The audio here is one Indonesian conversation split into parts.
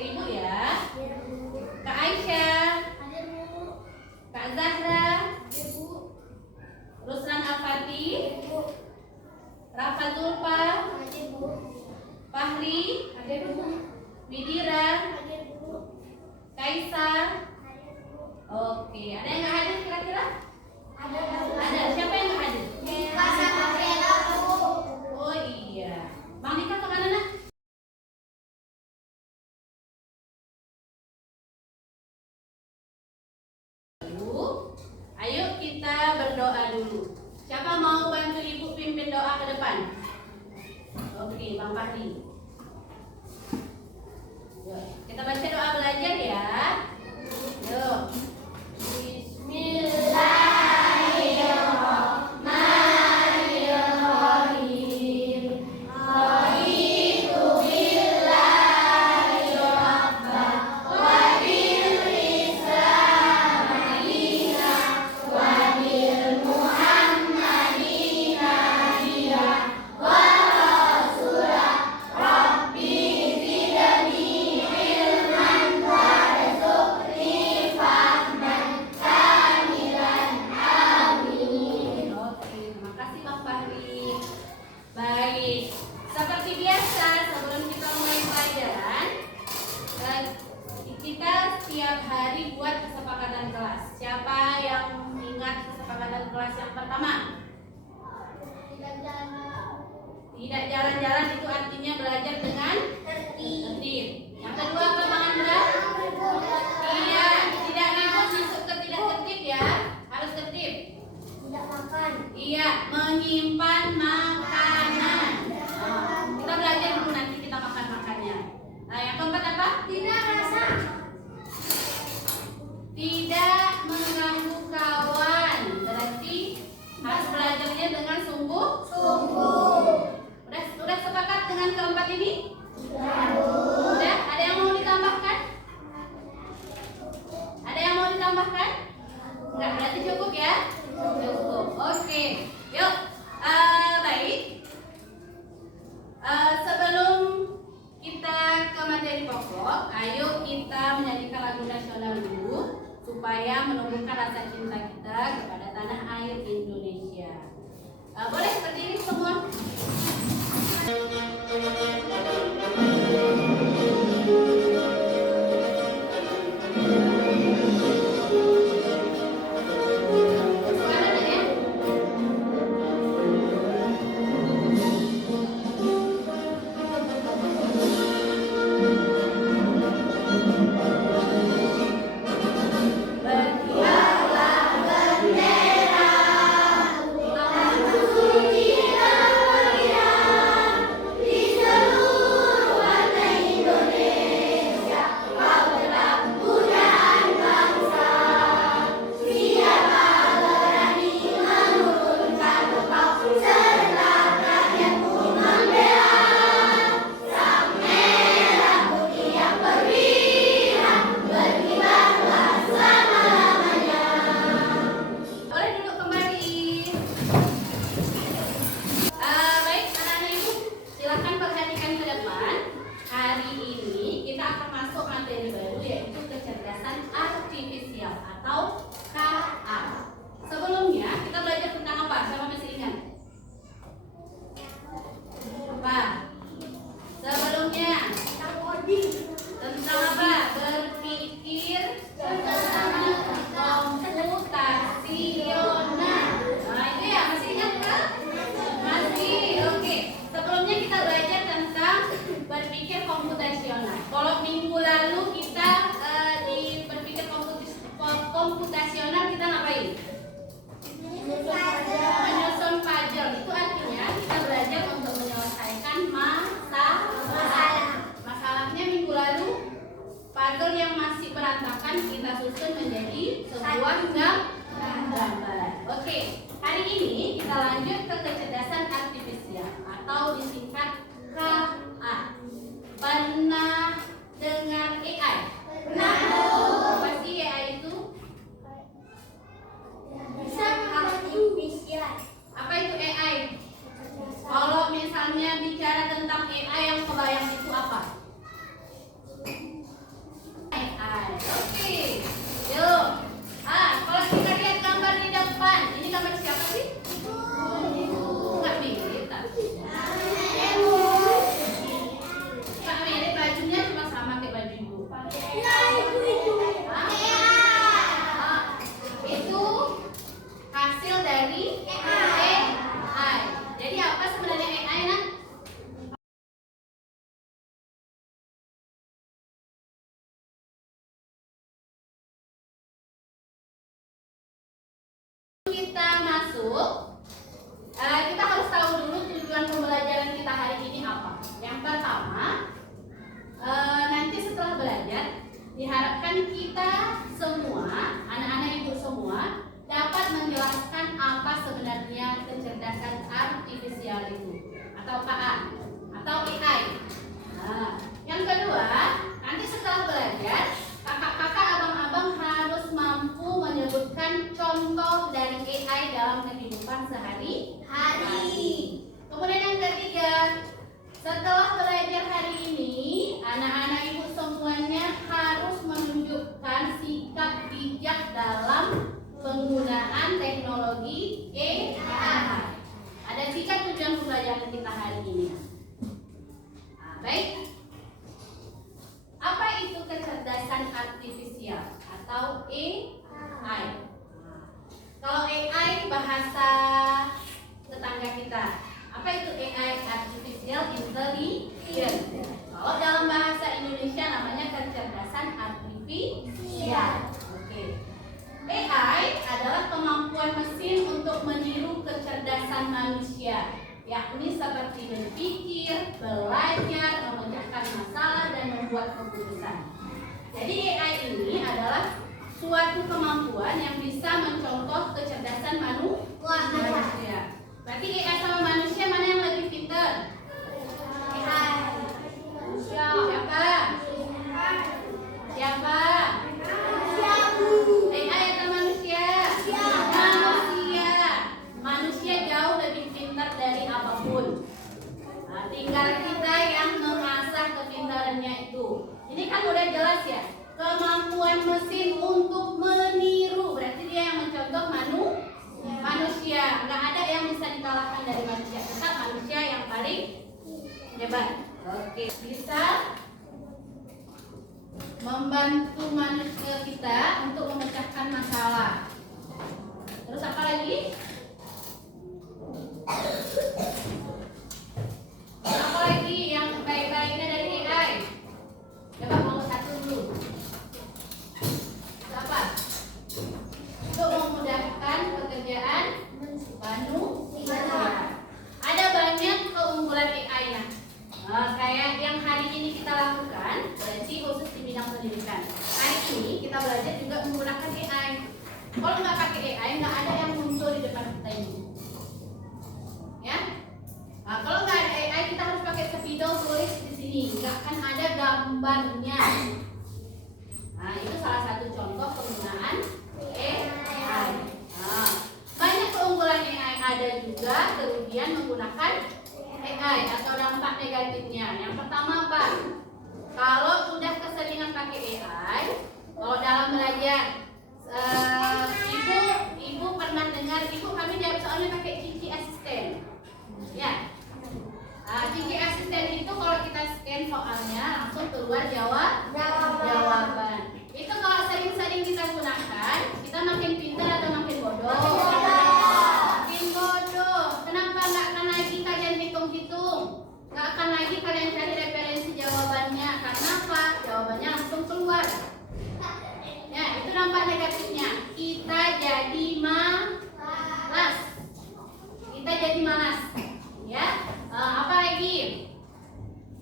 ke Ibu ya. Kak Aisyah, Kak Zahra, Ruslan Al-Fatih, Rafa Zulfa, Fahri, Widira, Kaisar. Oke, ada yang nggak hadir kira-kira? Ada. Siapa yang nggak hadir? Oh iya. Bang Dika kemana nak? Ayo kita berdoa dulu. Siapa mau bantu Ibu pimpin doa ke depan? Oke, Bang Fahri. Yuk, kita baca doa belajar ya. Yuk. Baik, seperti biasa sebelum kita mulai pelajaran, kita setiap hari buat kesepakatan kelas. Siapa yang ingat kesepakatan kelas yang pertama? Tidak jalan-jalan itu artinya belajar dengan tertib. Yang kedua apa Bang Andra? Iya, tidak ribut masuk ke tidak tertib ya, harus tertib. Tidak makan. Iya, menyimpan makanan. Kita belajar dulu nanti kita makan-makannya. Nah, yang keempat apa? Tidak rasa. Tidak mengganggu kawan. Berarti harus belajarnya dengan sungguh-sungguh. Udah sepakat dengan keempat ini? Udah? Ada yang mau ditambahkan? Ada yang mau ditambahkan? Enggak, berarti cukup ya? Cukup. Oke. Yuk. Baik. Sebelum kita ke materi pokok, ayo kita menyanyikan lagu nasional dulu supaya menumbuhkan rasa cinta kita kepada tanah air Indonesia. Boleh seperti ini semua? susun menjadi sebuah gambar. Oke, hari ini kita lanjut ke kecerdasan artifisial atau disingkat KA. Pernah dengar AI? Pernah. Apa sih AI itu? Artifisial. Apa itu AI? Kalau misalnya bicara tentang AI yang kebayang itu apa? atau AI. Nah, yang kedua, nanti setelah belajar, kakak-kakak, abang-abang harus mampu menyebutkan contoh dari AI dalam kehidupan sehari-hari. Kemudian yang ketiga, setelah belajar hari ini, anak-anak ibu semuanya harus menunjukkan sikap bijak dalam penggunaan teknologi AI. Ada 3 tujuan pembelajaran kita hari ini. Nah, baik. Apa itu kecerdasan artifisial atau AI? Kalau AI bahasa tetangga kita, apa itu AI? Artificial Intelligence. Kalau dalam bahasa Indonesia namanya kecerdasan artifisial. Oke. AI adalah kemampuan mesin untuk meniru kecerdasan manusia, yakni seperti berpikir, belajar, memecahkan masalah, dan membuat keputusan. Jadi AI ini adalah suatu kemampuan yang bisa mencontoh kecerdasan manusia. Berarti AI sama manusia mana yang lebih pintar? AI. Siapa? Siapa? AI atau manusia? Manusia. Manusia jauh lebih pintar dari apapun. Nah, tinggal kita yang mengasah kepintarannya itu. Ini kan udah jelas ya. Kemampuan mesin untuk meniru, berarti dia yang mencontoh manusia. Nggak ada yang bisa dikalahkan dari manusia. Tetap manusia yang paling hebat. Oke, bisa membantu manusia kita untuk memecahkan masalah. Terus apa lagi? Apa lagi yang baik-baiknya dari AI? Coba mau satu dulu. Apa? Untuk memudahkan pekerjaan manusia. Ada banyak keunggulan AI-nya. Kayak yang hari ini kita lakukan, berarti khusus di bidang pendidikan. Hari ini kita belajar juga menggunakan AI. Kalau nggak pakai AI, nggak ada yang muncul di depan kita ini. Ya? Nah, kalau nggak ada AI, kita harus pakai spidol tulis di sini. Nggak akan ada gambarnya. Nah, itu salah satu contoh penggunaan AI. Nah, banyak keunggulan AI, ada juga kerugian menggunakan AI atau dampak negatifnya. Yang pertama apa? Kalau udah keseringan pakai AI, kalau dalam belajar, ibu pernah dengar, ibu kami jawab soalnya pakai Cici Asisten, ya. Cici Asisten itu kalau kita scan soalnya langsung keluar jawaban. Itu kalau sering-sering kita gunakan, kita makin pintar atau makin bodoh? Makin bodoh. Kenapa nggak akan lagi kalian hitung-hitung? Nggak akan lagi kalian cari referensi jawabannya. Karena apa? Jawabannya langsung keluar. Ya, itu dampak negatifnya. Kita jadi malas. Ya. Apa lagi?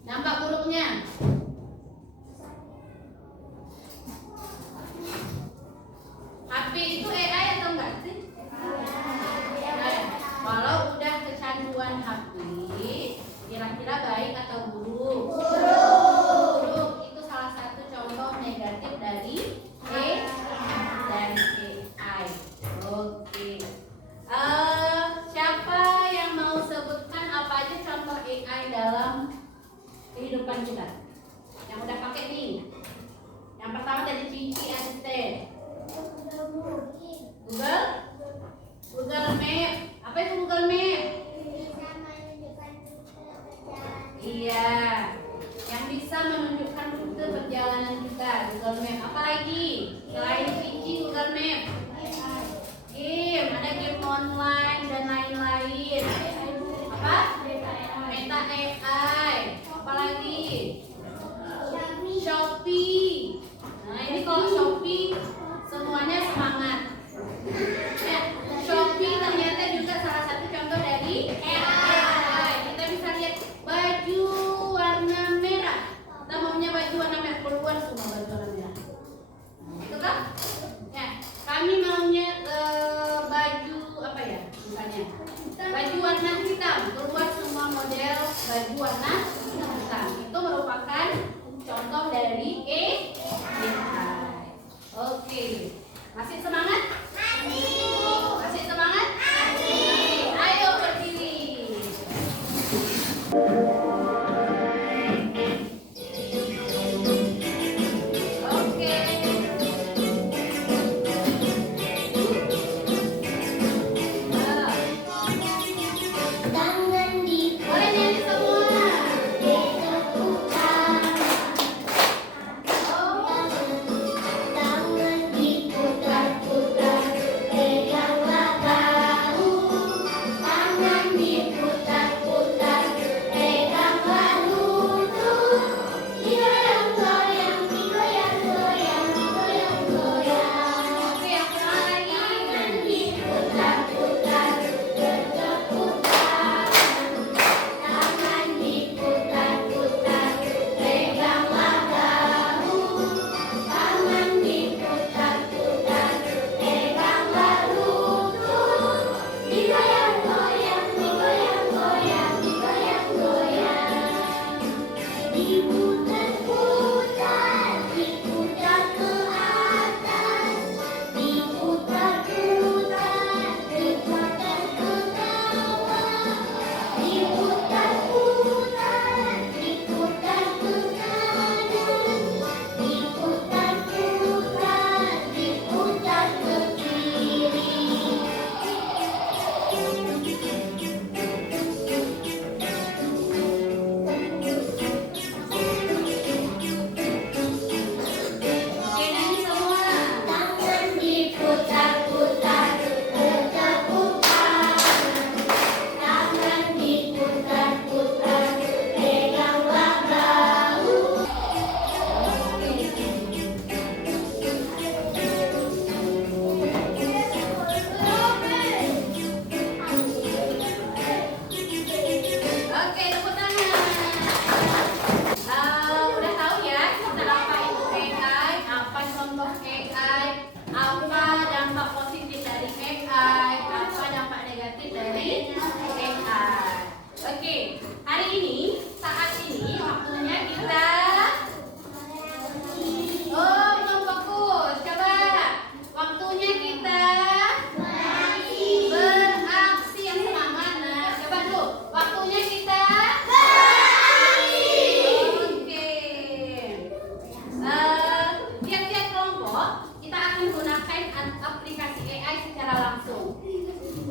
Dampak buruknya. HP itu AI atau enggak sih? Kalau udah kecanduan HP, kira-kira baik atau buruk? Buruk. Itu salah satu contoh negatif dari AI. Oke. Siapa yang mau sebutkan apa aja contoh AI dalam kehidupan kita? Yang udah pakai nih. Yang pertama dari Cici Asisten. Google Map. Apa itu Google Map? Iya, yang bisa menunjukkan rute perjalanan kita. Google Map. Apa lagi selain Cici Google Map? Game, ada game online dan lain-lain. Apa? Meta AI. Apa lagi? Shopee. Nah, ini kalau Shopee semuanya semangat. Ya, Shopee ternyata juga salah satu contoh dari AI. Kita bisa lihat baju warna merah. Kita maunya baju warna merah, keluar semua baju warna merah. Itu kan? Ya, kami maunya baju apa ya? Misalnya baju warna hitam, keluar semua model baju warna hitam. Itu merupakan contoh dari AI. Oke, masih semangat? Masih semangat? Masih. Ayo berdiri. Oke. Tangan di Boleh nyanyi semua. berputar, tangan diputar-putar, peganglah bahu. Tangan diputar-putar, peganglah lutut. Digoyang-goyang, digoyang-goyang, digoyang-goyang. Oke, yang pernah lagi. Tangan diputar-putar, berputar. Tangan diputar-putar, peganglah bahu. Tangan diputar-putar, peganglah lutut. Digoyang-goyang, digoyang-goyang, digoyang-goyang. Diputar-putar, diputar ke atas. Diputar-putar, diputar ke bawah. Diputar-putar, diputar ke kanan. Diputar-putar, diputar ke kiri. Oke, nyanyi semua. Tangan diputar-putar, bertepuk tangan. Tangan diputar-putar, peganglah bahu. Oke, tepuk tangan. Udah tahu ya kita apa itu AI, apa contoh AI, apa dampak positif dari AI, apa dampak negatif dari AI. Oke, hari ini, saat ini waktunya kita. Oh, belum fokus. Coba waktunya kita beraksi yang semangat. Nah, coba dulu. Waktunya kita Oke. Tiap-tiap kelompok kita akan gunakan aplikasi AI secara langsung.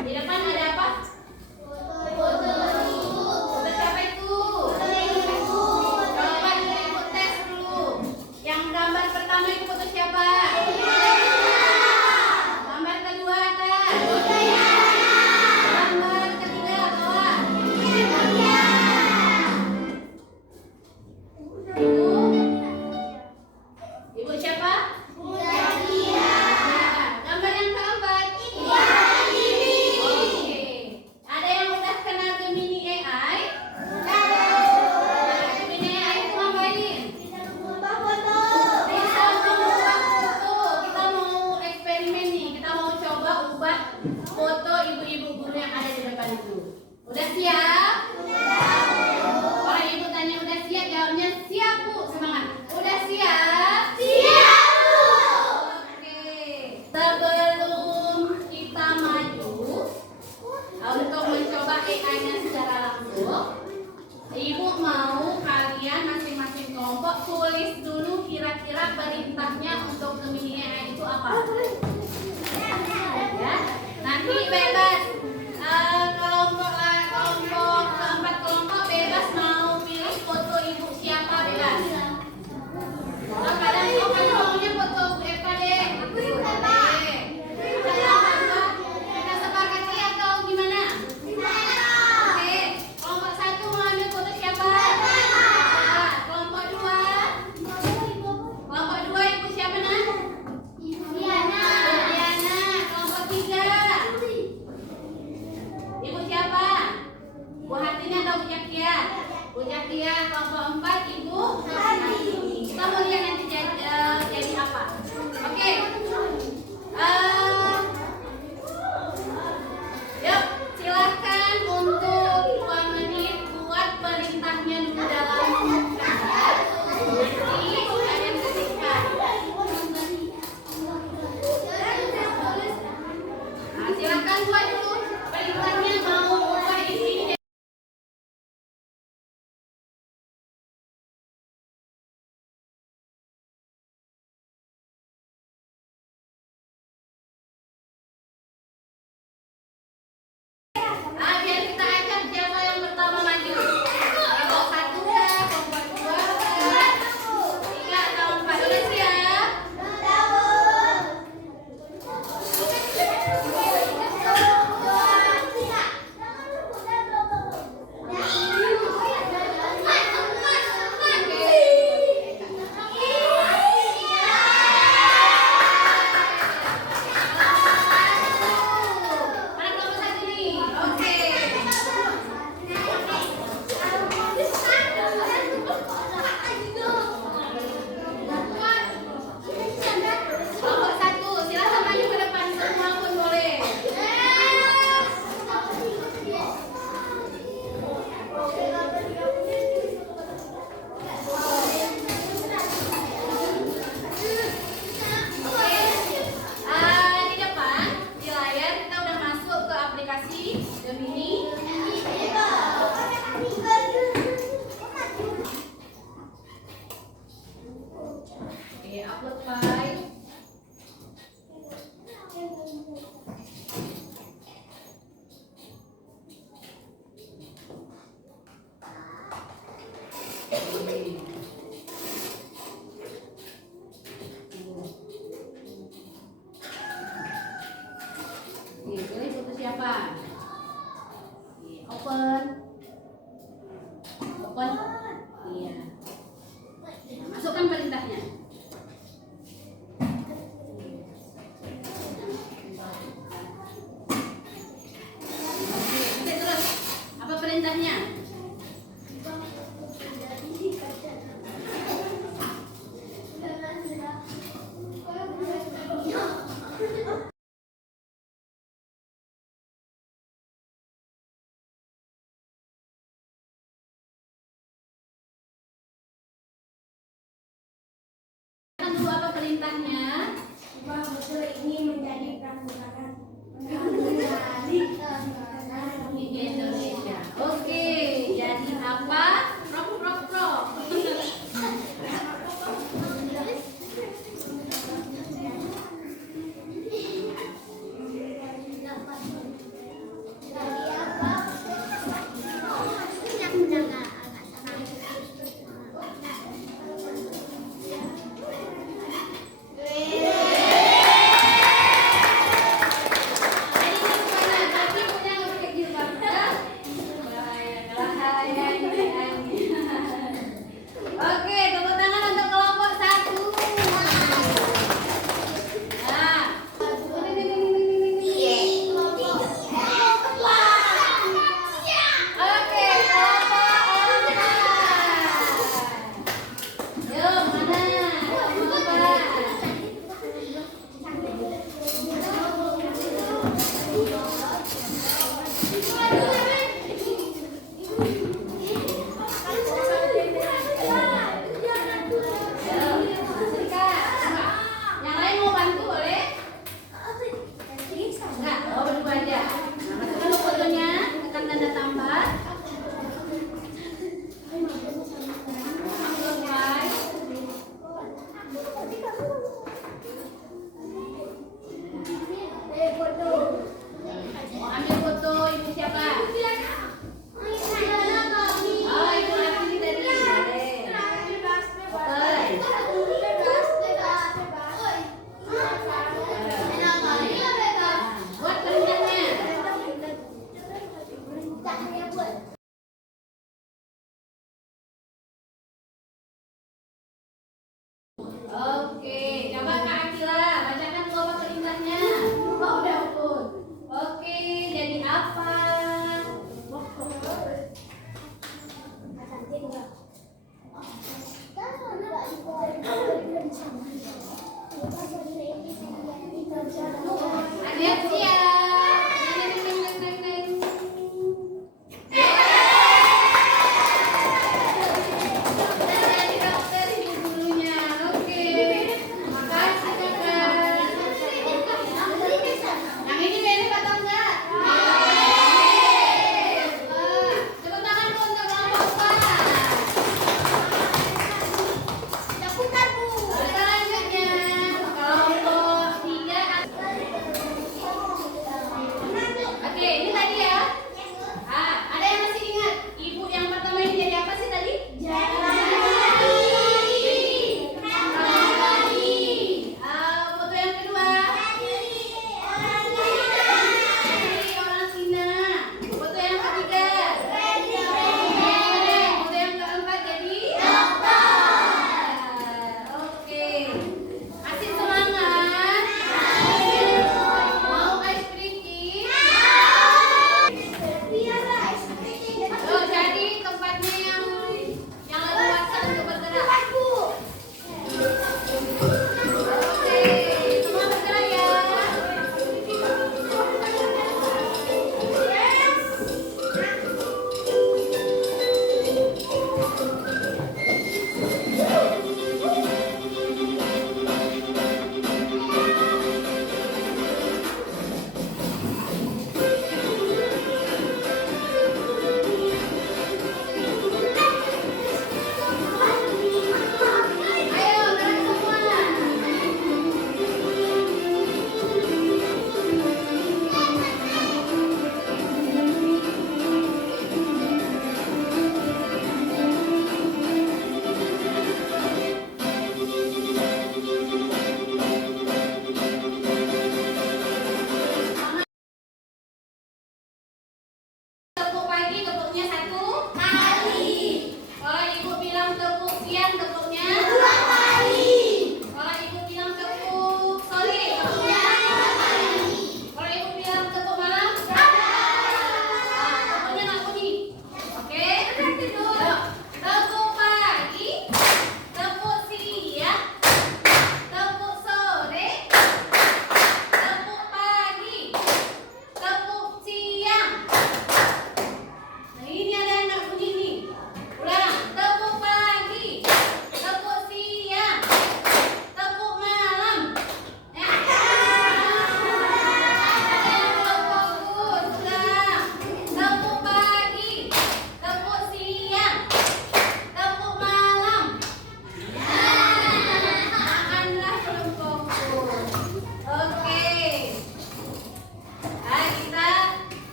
Di depan ada apa? Foto siapa itu? Coba dulu ibu tes dulu. Yang gambar pertama itu foto siapa? Gambar kedua atas. Gambar ketiga bawah. Ibu siapa? Gambar yang keempat. Oke. Ada yang udah kenal Gemini AI? Gemini AI itu ngapain? Bisa mengubah foto. Kita mau eksperimen nih. Kita mau coba ubah foto ibu-ibu guru yang ada di depan itu. Udah siap? Kalau ibu tanya udah siap, jawabnya siap Bu. Semangat. Udah siap? Siap Bu. Oke. Sebelum kita maju untuk mencoba AI-nya secara langsung, ibu mau kalian masing-masing kelompok tulis dulu kira-kira perintahnya untuk Gemini AI itu apa? Ya, nanti bebas. Kelompok keempat kelompok bebas mau pilih foto ibu siapa bebas. Kalau kalian maunya foto Bu Eva deh. Kita sepakati atau gimana? Oke, kelompok satu mau ambil foto siapa? Kelompok dua ibu siapa nak? Diana. Kelompok tiga ibu siapa? Bu Hartini atau Bu Jakia? Bu Jakia. Kelompok empat ibu Hartini. Kita mau lihat nanti jadi apa? Oke. Yuk, silakan untuk 2 menit buat Iya. Nah, masukkan perintahnya. Oke, terus apa perintahnya? Dulu apa perintahnya? Ini menjadi pramugara Di Indonesia. Oke, jadi apa? Prok prok prok. Jadi gimana? Tadi punya pakai jilbab ya?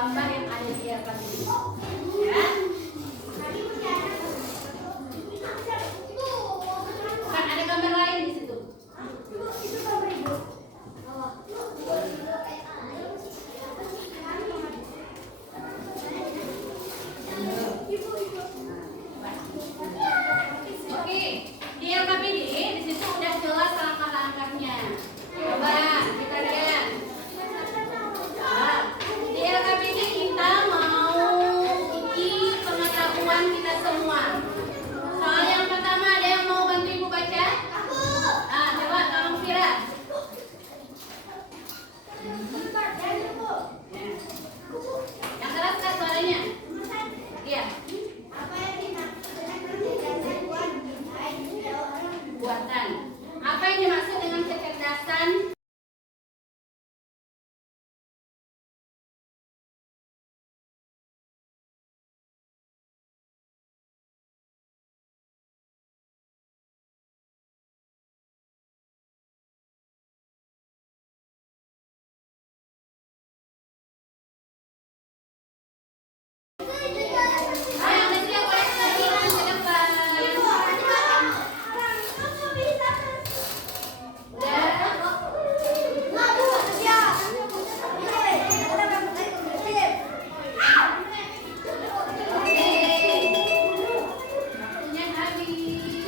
gambar yang ada di atas ini. Ya. Kan ada gambar lain di situ. Oke, di LKPD di situ udah jelas langkah-langkahnya. Coba kita lihat. Nah, di LKPD kita mau uji pengetahuan kita semua. Soal yang pertama ada yang mau bantu ibu baca? Ah, coba kamu Fira. Yang keras kan suaranya? Iya. Buatan. Apa yang dimaksud dengan kecerdasan? Ayo, nanti yang boleh lagi ke depan. Waktunya habis.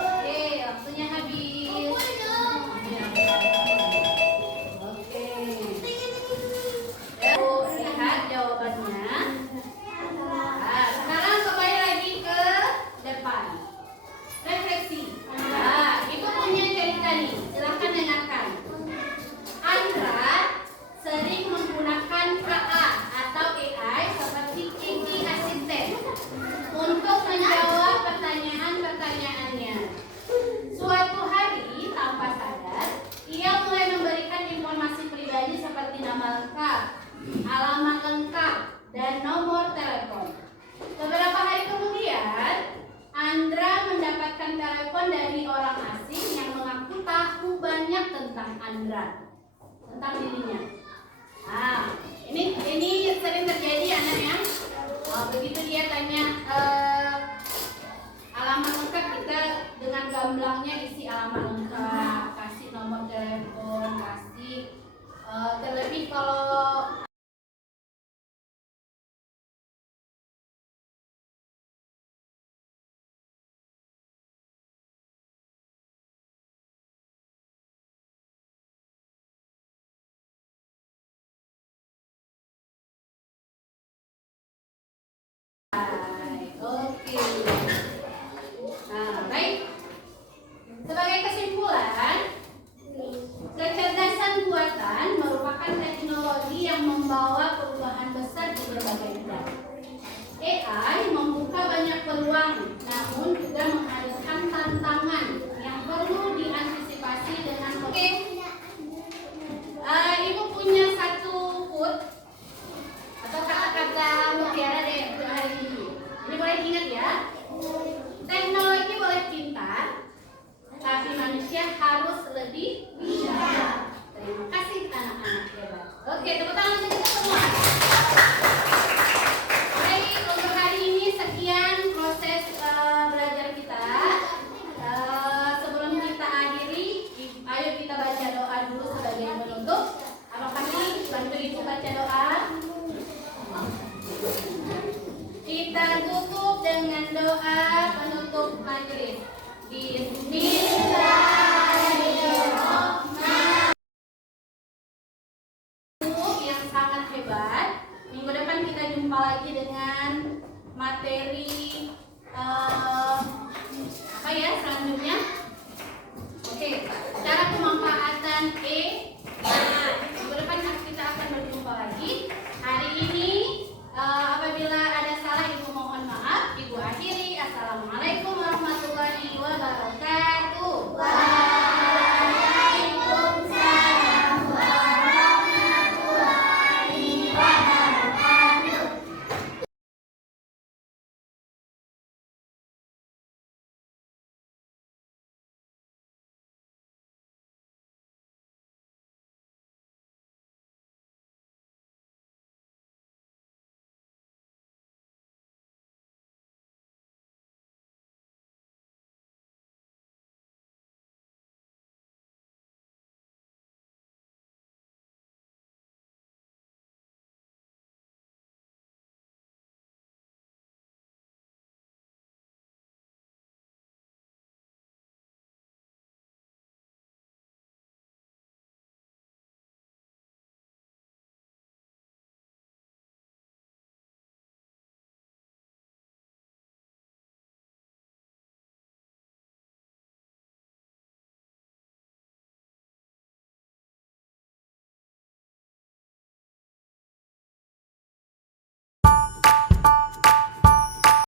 Oke, waktunya habis. Oke. Lihat jawabannya. Nah, sekarang kembali lagi ke depan. Refleksi. Nah, itu punya cerita nih. Silahkan dengarkan. Andra sering menggunakan KA atau AI seperti Kiki Asisten untuk menjawab pertanyaan-pertanyaannya. Suatu hari, tanpa sadar, ia mulai memberikan informasi pribadi seperti nama lengkap, alamat lengkap, dan nomor telepon. Beberapa hari kemudian, Andra mendapatkan telepon dari orang asing yang mengaku tahu banyak tentang Andra, tentang dirinya. Nah, ini sering terjadi anak ya. Begitu dia tanya alamat lengkap, kita dengan gamblangnya isi alamat lengkap, kasih nomor telepon, kasih terlebih kalau oke. Nah, baik. Sebagai kesimpulan, kecerdasan buatan merupakan teknologi yang membawa perubahan besar di berbagai bidang. AI membuka banyak peluang, namun juga menghadirkan tantangan yang perlu diantisipasi dengan oke. Ibu punya satu quote atau kata-kata mutiara deh untuk hari ini. Ini boleh diingat ya. Teknologi boleh pintar, tapi manusia harus lebih bijak. Terima kasih anak-anak hebat. Oke, tepuk tangan untuk kita semua. Baik, untuk hari ini sekian proses belajar kita. Sebelum kita akhiri, ayo kita baca doa dulu sebagai penutup. Apakah nih bantu ibu baca doa? Kita tutup dengan doa penutup majelis. Bismillahirrahmanirrahim. Yang sangat hebat. Minggu depan kita jumpa lagi dengan materi apa ya selanjutnya? Oke, cara pemanfaatan minggu depan kita akan berjumpa lagi. Hari ini apabila ada salah ibu mohon maaf. Ibu akhiri. Assalamualaikum warahmatullahi wabarakatuh.